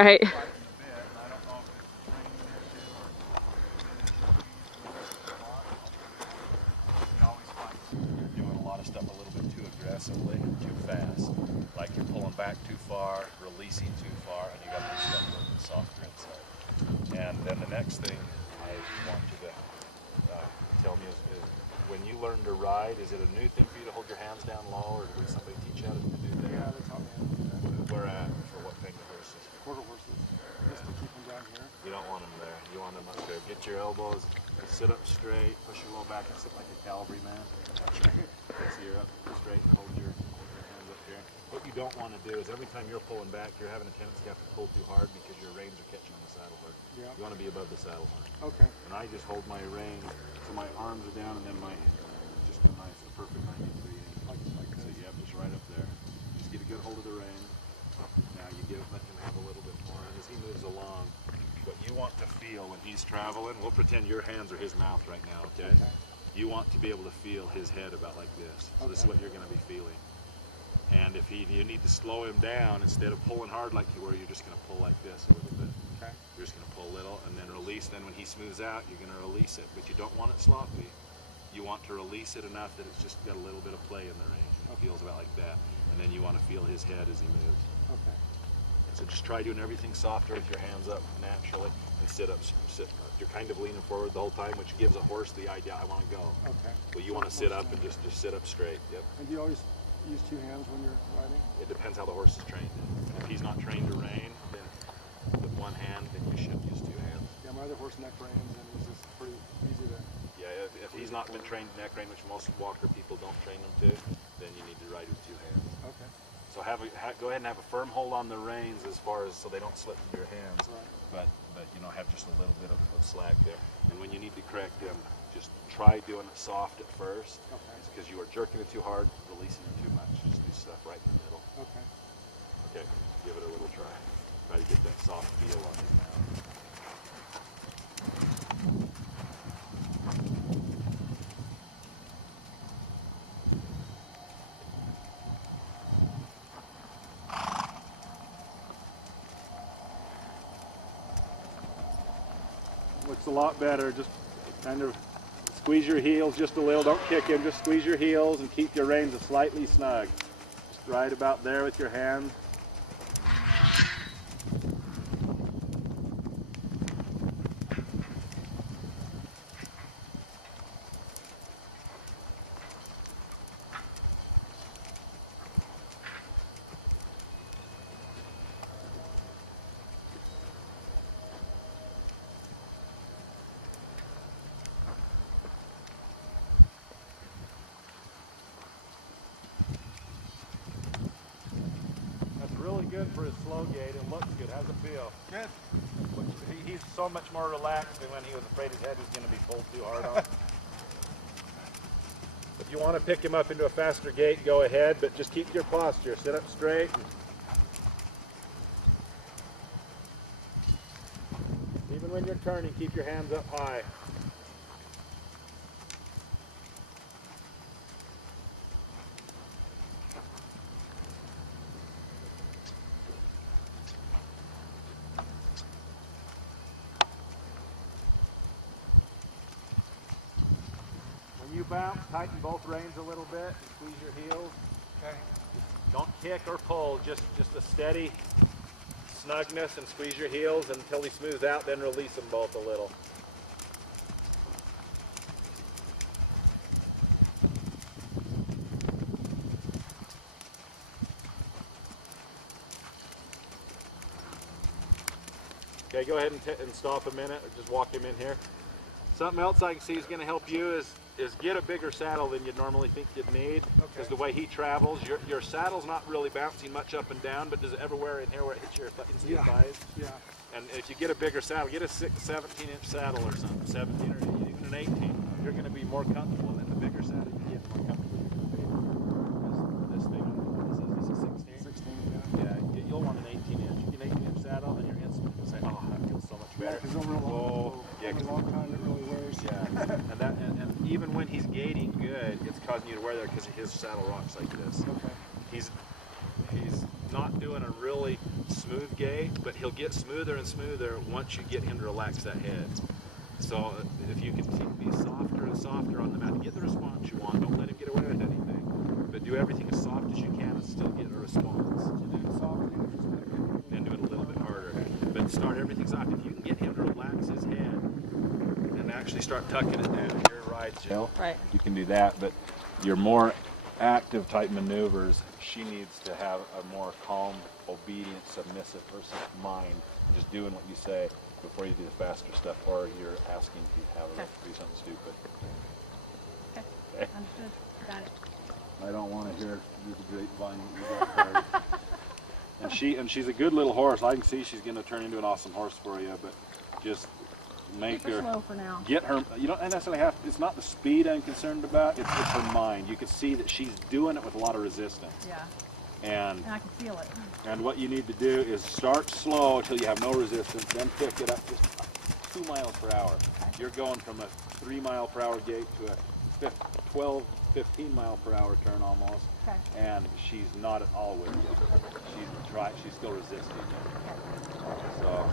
Right. Doing a lot of stuff a little bit too aggressively, too fast. Like you're pulling back too far, releasing too far, and you got to do stuff a little bit softer inside. And then the next thing I want you to tell me is when you learn to ride, is it a new thing for you to hold your hands down low, or did somebody teach you how to do that? Yeah, they taught me how to do that. Where at? For what kind of horses? Quarter horses. Just to keep them down here. You don't want them there. You want them up there. Get your elbows, sit up straight, push your low back and sit like a cavalry man. Okay, so you're up straight and hold your hands up here. What you don't want to do is every time you're pulling back, you're having a tendency to have to pull too hard because your reins are catching on the saddle horn. Yeah. You want to be above the saddle horn. Okay. And I just hold my rein so my arms are down and then my, just a nice, a perfect 90 degree angle. Like so you have just right up there. Just get a good hold of the rein. Now you let him have a little bit more, and as he moves along, what you want to feel when he's traveling, we'll pretend your hands are his mouth right now, okay? You want to be able to feel his head about like this. So this is what you're going to be feeling. And if you need to slow him down, instead of pulling hard like you were, you're just going to pull like this a little bit. Okay. You're just going to pull a little and then release. Then when he smooths out, you're going to release it. But you don't want it sloppy. You want to release it enough that it's just got a little bit of play in the range. It feels about like that. And then you want to feel his head as he moves. Okay. So just try doing everything softer with your hands up naturally and sit up. You're kind of leaning forward the whole time, which gives a horse the idea, I want to go. Okay. Well, you want to sit up and just sit up straight. Yep. And do you always use two hands when you're riding? It depends how the horse is trained. If he's not trained to rein, then with one hand, then you should use two hands. Yeah, my other horse neck reins, and he's just pretty easy to... Yeah, if he's not been trained to neck rein, which most walker people don't train them to, then you need to ride with two hands. Okay. So go ahead and have a firm hold on the reins as far as so they don't slip through your hands. Right. But you know, have just a little bit of slack there. And when you need to correct them, just try doing it soft at first. Okay. Because you are jerking it too hard, releasing it too much. Just do stuff right in the middle. Okay. Okay, give it a little try. Try to get that soft feel on his mouth. Looks a lot better. Just kind of squeeze your heels just a little. Don't kick him. Just squeeze your heels and keep your reins slightly snug. Just right about there with your hand. Really good for his slow gait and looks good. How's it feel? Good. He's so much more relaxed than when he was afraid his head was going to be pulled too hard on. If you want to pick him up into a faster gait, go ahead, but just keep your posture. Sit up straight. Even when you're turning, keep your hands up high. You bounce, tighten both reins a little bit, and squeeze your heels. Okay. Don't kick or pull, just a steady snugness and squeeze your heels until he smooths out, then release them both a little. Okay, go ahead and stop a minute, or just walk him in here. Something else I can see is going to help you is get a bigger saddle than you'd normally think you'd need. Because the way he travels, your saddle's not really bouncing much up and down, but does it ever wear in here where it hits your thighs? Yeah. And if you get a bigger saddle, get a 17-inch saddle or something, 17 or even an 18. You're going to be more comfortable than the bigger saddle. You get more comfortable. This thing, this is a 16? 16, yeah. Yeah, you'll want an 18-inch. You get an 18-inch saddle, and you're instantly say, oh, that feels so much better. Because over a long time it really wears. Yeah, and even when he's gaiting good, it's causing you to wear that because his saddle rocks like this. Okay. He's not doing a really smooth gait, but he'll get smoother and smoother once you get him to relax that head. So if you can be softer and softer on the mat to get the response you want, don't let him get away with anything, but do everything as soft as you can and still get a response. And do it a little bit harder, but start everything soft. If you can get him to relax his head and actually start tucking it down your right, Jill, Right. you can do that, but your more active type maneuvers, she needs to have a more calm, obedient, submissive versus mind, and just doing what you say before you do the faster stuff, or you're asking to have her do something stupid. Okay. Okay? Understood. Got it. I don't want to hear through the grapevine that you got hurt. and she's a good little horse. I can see she's going to turn into an awesome horse for you, but just make Keep her her slow for now. get her. You don't necessarily have. It's not the speed I'm concerned about. It's her mind. You can see that she's doing it with a lot of resistance. Yeah. And I can feel it. And what you need to do is start slow until you have no resistance, then pick it up just 2 miles per hour. You're going from a 3 mile per hour gait to a 12, 15 mile per hour turn almost. Okay. And she's not at all with you. She's still resisting you. So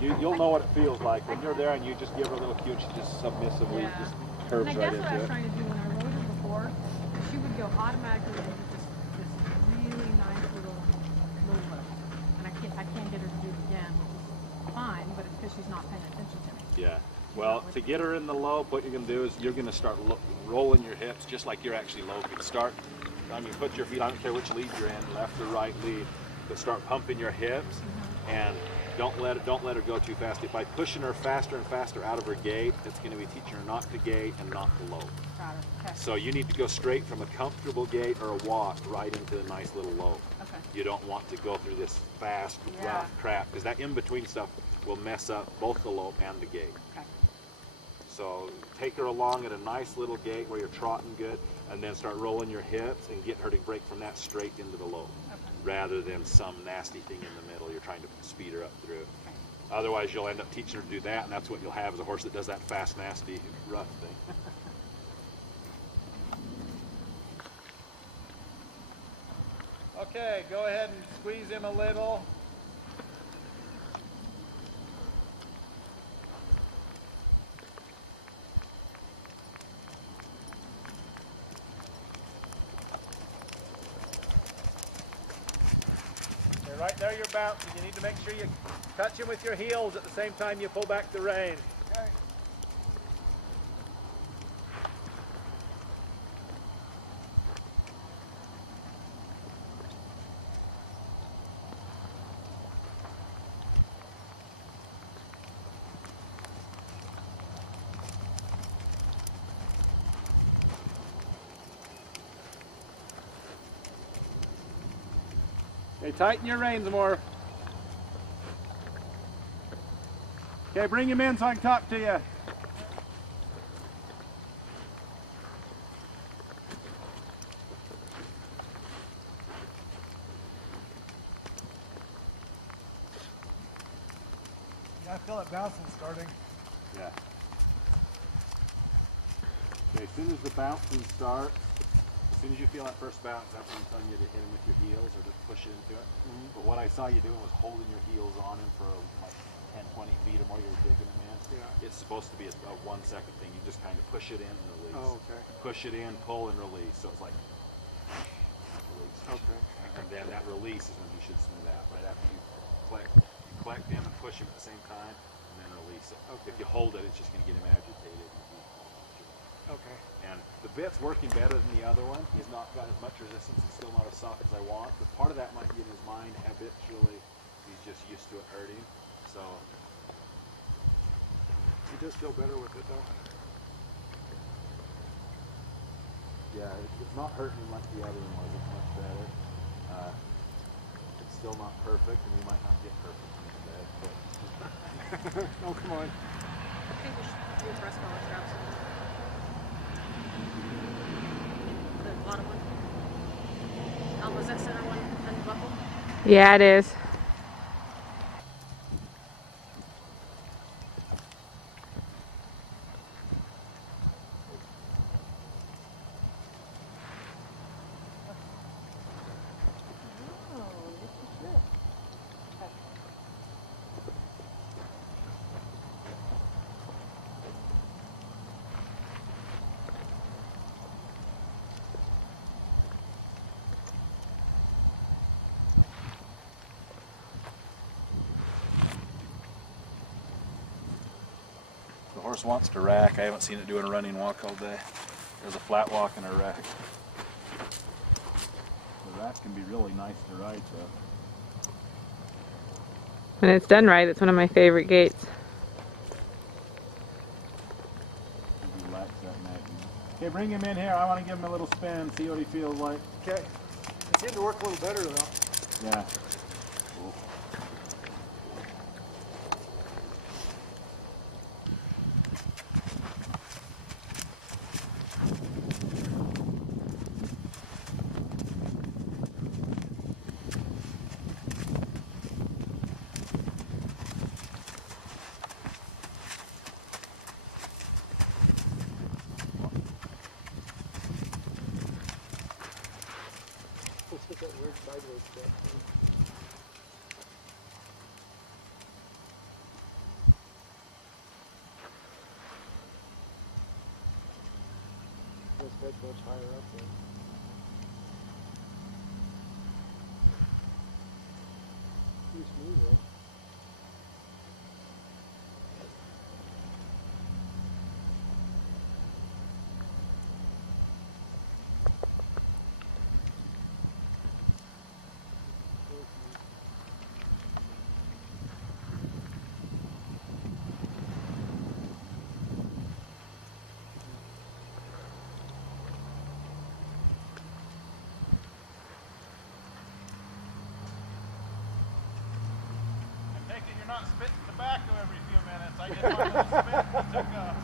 you'll know what it feels like when you're there and you just give her a little cue and she just submissively just curves And I right guess what I into was it. trying to do when I rode her before, she would go automatically into this really nice little lope. And I can't get her to do it again, which is fine, but it's because she's not paying attention to me. Yeah. Well, to get her in the lope, what you're going to do is you're going to start rolling your hips just like you're actually loping. Put your feet, I don't care which lead you're in, left or right lead, but start pumping your hips and don't let her go too fast. By pushing her faster and faster out of her gait, it's going to be teaching her not to gait and not to lope. Got it. Okay. So you need to go straight from a comfortable gait or a walk right into a nice little lope. Okay. You don't want to go through this fast, rough crap, because that in-between stuff will mess up both the lope and the gait. Okay. So take her along at a nice little gait where you're trotting good, and then start rolling your hips and get her to break from that straight into the lope, rather than some nasty thing in the middle you're trying to speed her up through. Okay. Otherwise you'll end up teaching her to do that, and that's what you'll have is a horse that does that fast, nasty, rough thing. Okay, go ahead and squeeze him a little. Okay, right there you're bouncing. You need to make sure you touch him with your heels at the same time you pull back the rein. Okay. Okay, tighten your reins more. Okay, bring him in so I can talk to you. Yeah, I feel it bouncing starting. Yeah. Okay, as soon as the bouncing starts, as soon as you feel that first bounce, that's when I'm telling you to hit him with your heels or just push it into it. But what I saw you doing was holding your heels on him for like 10, 20 feet or more. You were digging him in. Yeah. It's supposed to be a 1 second thing. You just kind of push it in and release. Oh, okay. Push it in, pull, and release. So it's like release. Okay. And then that release is when he should smooth out. Right after you collect him and push him at the same time, and then release it. Okay. If you hold it, it's just going to get him agitated. Okay. And the bit's working better than the other one. He's not got as much resistance. It's still not as soft as I want. But part of that might be in his mind habitually. He's just used to it hurting. So He does feel better with it though. yeah, it's not hurting him like the other one was. It's much better. It's still not perfect, and we might not get perfect in this bed. But Oh, come on. I think we should do a breast collar straps. The bottom one. Was that center one unbuckled? Yeah, it is. Oh. horse wants to rack. I haven't seen it doing a running walk all day. There's a flat walk and a rack. The rack can be really nice to ride, though. When it's done right, it's one of my favorite gaits. Relax that neck. Okay, bring him in here. I want to give him a little spin, see what he feels like. Okay. It seemed to work a little better though. Yeah. Cool. Let's get that weird sideways step. This head's much higher up there. Too smooth though. You're not spitting tobacco every few minutes. I didn't want to spit and took off.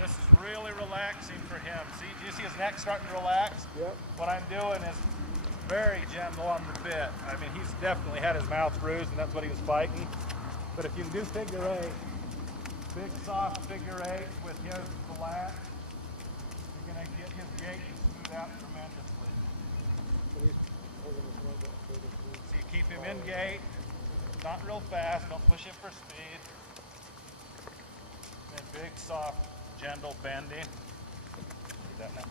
This is really relaxing for him. See, do you see his neck starting to relax? Yep. What I'm doing is very gentle on the bit. I mean, he's definitely had his mouth bruised, and that's what he was fighting. But if you can do figure eight, big soft figure eight with his relaxed, you're going to get his gait to smooth out tremendously. So you keep him in gait, not real fast, don't push it for speed. And big, soft, gentle bending. See that now?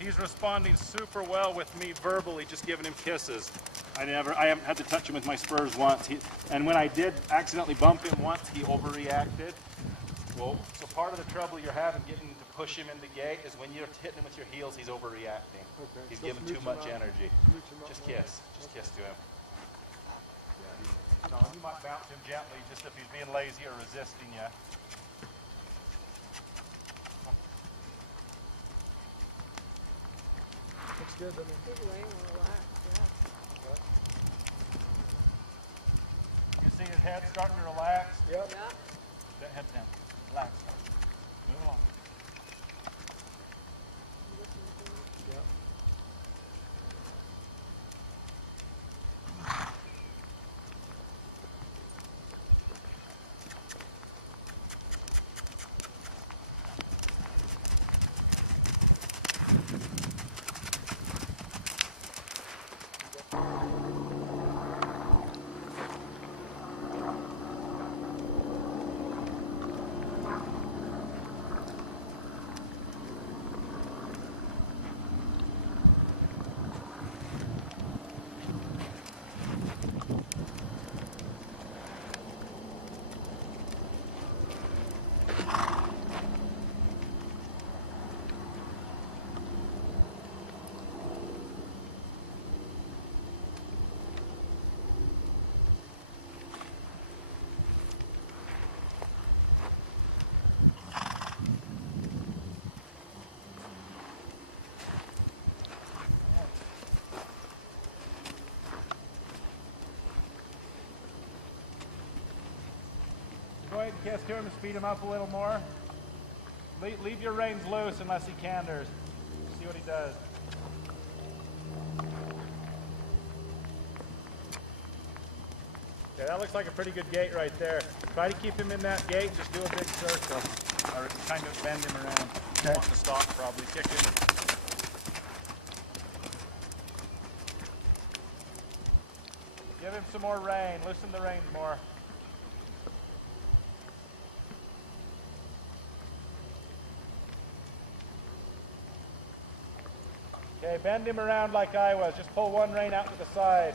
He's responding super well with me verbally, just giving him kisses. I haven't had to touch him with my spurs once. And when I did accidentally bump him once, he overreacted. Well, so part of the trouble you're having getting to push him into gait is when you're hitting him with your heels, he's overreacting. Okay. He's giving too much energy. Just kiss. Just kiss to him. Yeah, no, you might bounce him gently just if he's being lazy or resisting you. Looks good, doesn't it? He's way more relaxed, yeah. You see his head starting to relax? Yep. Yeah. That head down. Relax. Move along. Yep. Go ahead and kiss to him and speed him up a little more. Leave your reins loose unless he canters. See what he does. Okay, that looks like a pretty good gait right there. Try to keep him in that gait, just do a big circle. Or kind of bend him around. Okay. Want to stop probably, kick him. Give him some more rein, loosen the reins more. Okay, bend him around like I was. Just pull one rein out to the side.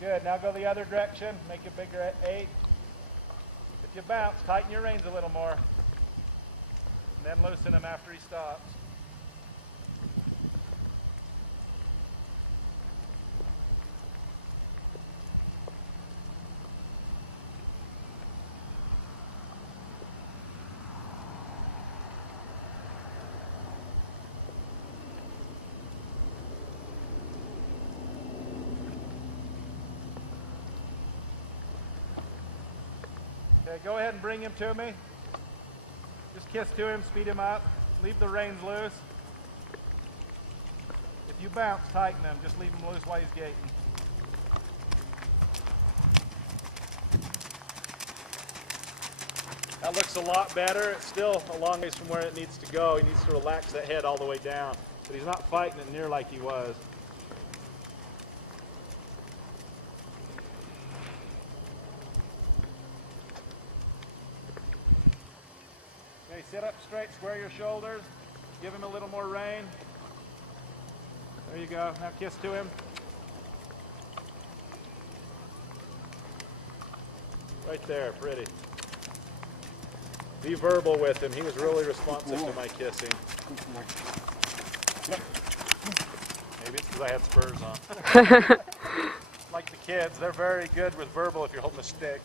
Good, now go the other direction. Make a bigger 8. If you bounce, tighten your reins a little more. And then loosen him after he stops. Okay, go ahead and bring him to me. Just kiss to him, speed him up. Leave the reins loose. If you bounce, tighten him. Just leave him loose while he's gaiting. That looks a lot better. It's still a long ways from where it needs to go. He needs to relax that head all the way down. But he's not fighting it near like he was. Okay, sit up straight, square your shoulders. Give him a little more rein. There you go. Now kiss to him. Right there, pretty. Be verbal with him. He was really responsive to my kissing. Maybe it's because I had spurs on. Like the kids, they're very good with verbal if you're holding a stick.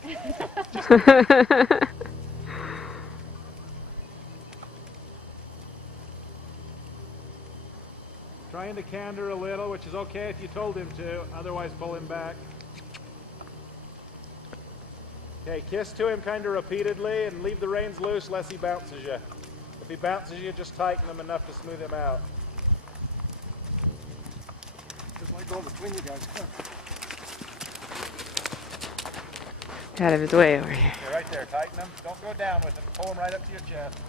Trying to canter a little, which is okay if you told him to, otherwise pull him back. Okay, kiss to him kind of repeatedly and leave the reins loose lest he bounces you. If he bounces you, just tighten them enough to smooth him out. Just like go between you guys. Out of his way over here. Okay, right there, tighten them. Don't go down with him. Pull him right up to your chest.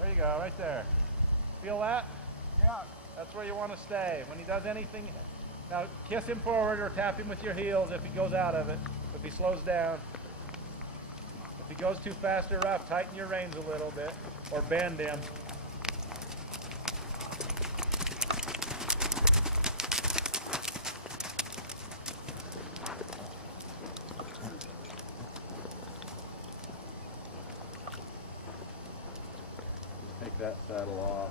There you go, right there. Feel that? Yeah. That's where you want to stay. When he does anything, now kiss him forward or tap him with your heels if he goes out of it, if he slows down. If he goes too fast or rough, tighten your reins a little bit or bend him. Take that saddle off.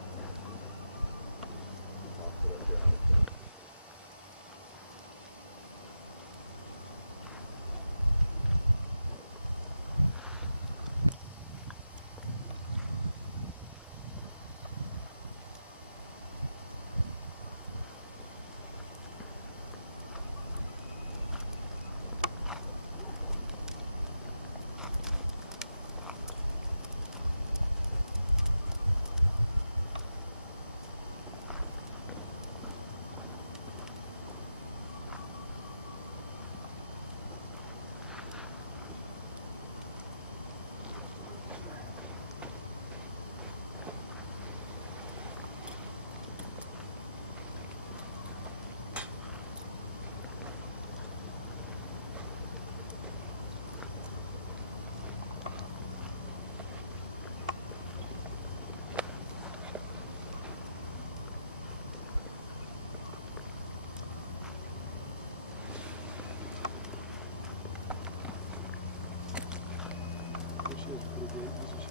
She has pretty good.